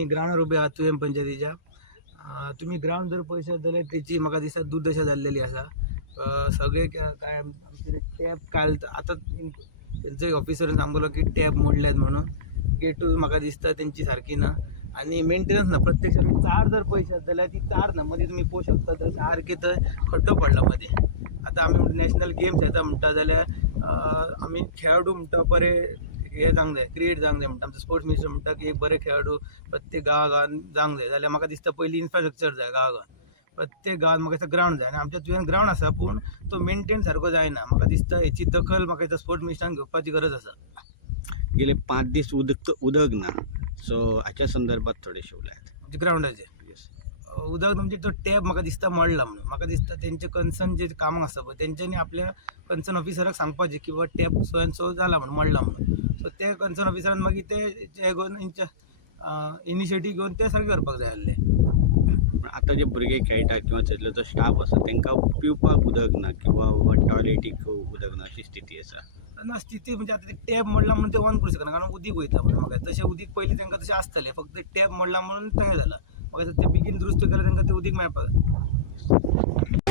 आम्ही ग्राउंडार उबे आहात तुएम पंचायतीच्या. तुम्ही ग्राउंड जर पळयशात जाल्यार तेची म्हाका दिसता दुर्दशा जाल्लेली आसा. सगळे काय आमचे टॅप काल आतां तेंचो ऑफिसरान सांगलो की टॅप मोडल्यात म्हणून. गेटूय म्हाका दिसता तेंची सारकी ना आणि मेंटेनन्स ना. प्रत्यक्ष तुम्ही तार जर पळयशात जाल्यार ती तार ना मध्ये तुम्ही पळोवंक शकता थंय सारकी थंय खड्डो पडला मध्ये. आतां आमी नॅशनल गेम्स येता म्हणटा जाल्यार आमी खेळाडू म्हणटा बरे हे जावंक जाय, क्रिएट जावंक जाय म्हणटा. आमचो स्पोर्ट्स मिनिस्टर म्हणटा की एक बरे खेळाडू प्रत्येक गांवांत जावंक जाय. जाल्यार म्हाका दिसता पयलीं इन्फ्रास्ट्रक्चर जाय गांवांत. प्रत्येक गांवांत म्हाका दिसता ग्राउंड जाय आनी आमच्या तुवें ग्राउंड आसा पूण तो मेंटेन सारको जायना. म्हाका दिसता हेची दखल म्हाका दिसता स्पोर्ट्स मिनिस्टरान घेवपाची गरज आसा. गेले 5 दीस उदक ना, सो हाच्या संदर्भात थोडेशे उलयात ग्राउंडाचे उदक म्हणजे तो टॅप म्हाका दिसता मोडला म्हणून. म्हाका दिसता तेंचे कन्सर्न जे कामां आसता पळय तेंच्यांनी आपल्या कन्सर्न ऑफिसराक सांगपाचें की बाबा टॅप सो एंड सो जाला म्हणून मोडला म्हणून. सो ते कन्सर्न ऑफिसरान मागीर ते घेवन इनिशिएटीव घेवन ते सारकें करपाक जाय आसलें. आता जे भुरगे खेळटा किंवा थंयसरलो जो स्टाफ आसा तांकां पिवपाक उदक ना किंवा टॉयलेटीक उदक ना अशी स्थिती आसा ना. स्थिती म्हणजे आता ते टॅप मोडला म्हणून ते ऑन करूं शकना कारण उदीक वयता म्हणून. म्हाका तशें उदीक पयलीं तांकां तशें आसतलें फक्त टॅप मोडला म्हणून तशें जालां. म्हाका ते बेगीन दुरुस्त केल्यार तांकां ते उदीक मेळपाक जाय.